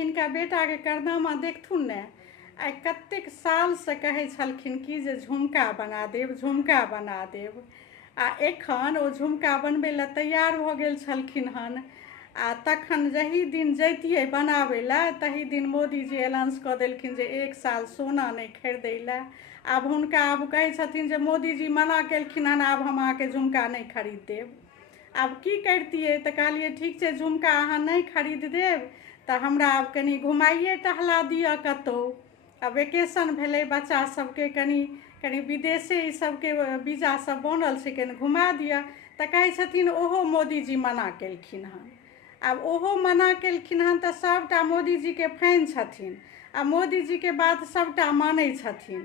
हिनका बेटाके करनामा देखथुन ने, आइ कतेक सालसँ कहै छलखिन कि जे झुमका बना देब, झुमका बना देब, आ एखन ओ झुमका बनबै लए तैयार भऽ गेल छलखिन हन। आ तखन जही दिन जैतियै बनाबै लए तही दिन मोदीजी अनाउंस कऽ देलखिन जे 1 साल सोना नहि खरीदै लए। आब हुनका आब कहै छथिन जे मोदीजी मना केलखिन हन, आब हम अहाँके झुमका नहि खरीद देब। आब की करतियै, तऽ कहलियै ठीक छै झुमका अहाँ नहि खरीद देब तऽ हमरा आब कनि घुमाइए टहला दिअ कतहु। आ वेकेशन भेलै बच्चा सबके, कनि विदेशे ई सबके वीजा सब बनल छै, कनि घुमा दिअ। तऽ कहै छथिन ओहो मोदीजी मना केलखिन हन। आब ओहो मना केलखिन हन तऽ सबटा मोदीजीके फैन छथिन आ मोदीजीके बात सबटा मानै छथिन।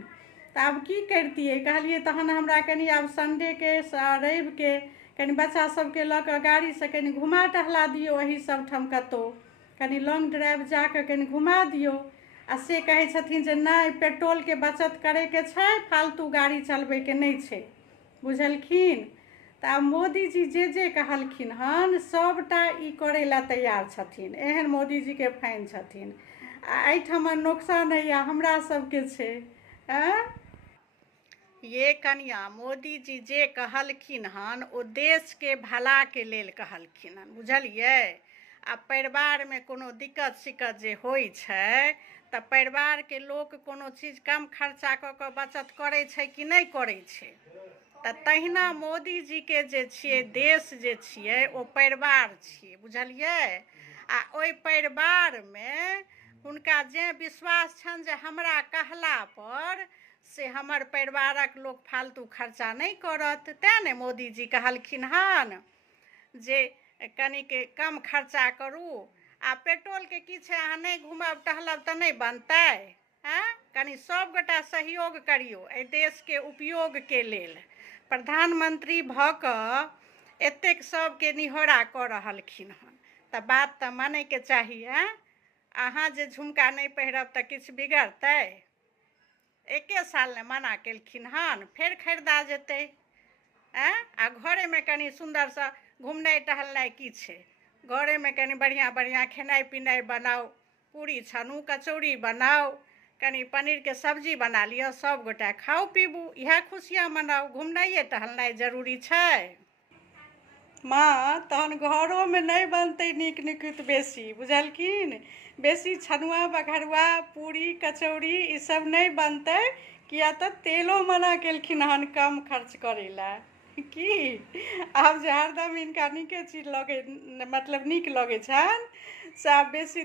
तऽ आब की करतियै, कहलियै तहन हमरा कनि आब संडेके रविके कनि बच्चा सबके लऽ कऽ गाड़ीसँ कनि घुमा टहला दियौ एही सब ठाम कतहु, कनि लॉन्ग ड्राइव जाकऽ कनि घुमा दियौ। आ से कहै छथिन जे नहि पेट्रोलके बचत करैके छै, फालतू गाड़ी चलबैके नहि छै, बुझलखिन। तऽ आब मोदीजी जे जे कहलखिन हन सबटा ई करै लए तैयार छथिन, एहन मोदीजीके फैन छथिन। आ एहिठमन नोकसान हैया हमरा सबके छै। ये कनिया, मोदीजी जे कहलखिन हन ओ देशके भलाके लेल कहलखिन हन, बुझलियै। आ परिवारमे कोनो दिक्कत सिक्कत जे होइ छै तऽ परिवारके लोक कोनो चीज कम खर्चा कऽ कऽ बचत करै छै कि नहि करै छै। तऽ तहिना मोदीजीके जे छियै देश जे छियै ओ परिवार छियै, बुझलियै। आ ओहि परिवारमे हुनका जे विश्वास छनि जे हमरा कहलापर से हमर परिवारक लोक फालतू खर्चा नहि करत, तेँ ने मोदीजी कहलखिन हन जे कनिक कम खर्चा करू। आ पेट्रोलके की छै, अहाँ नहि घुमब टहलब तऽ नहि बनतै। कनि सभगोटा सहयोग करियौ एहि देशके उपयोगके लेल। प्रधानमंत्री भऽ कऽ एतेक सबके निहोरा कऽ रहलखिन हन तऽ बात तऽ मानैके चाही। अहाँ जे झुमका नहि पहिरब तऽ किछु बिगड़तै। 1 साल ने मना केलखिन हन, फेर खरीदा जेतै। आ घरेमे कनि सुन्दरसँ घुमनाइ टहलनाइ की छै, घरेमे कनि बढ़िआँ बढ़िआँ खेनाइ पिनाइ बनाउ, पूरी छानू, कचौड़ी बनाउ, कनि पनीरके सब्जी बना लिअ, सब गोटा खाउ पीबू, इएह खुशियाँ मनाउ। घुमनाइए टहलनाइ जरूरी छै। माँ तहन घरोमे नहि बनतै नीक नीकुत बेसी, बुझलखिन। बेसी छनुआ बघरुआ पूरी कचौड़ी ईसब नहि बनतै, किया तऽ तेलो मना केलखिन हन कम खर्च करै लए। की आब जे हरदम हिनका नीके चीज लगै, मतलब नीक लगै छनि से आब बेसी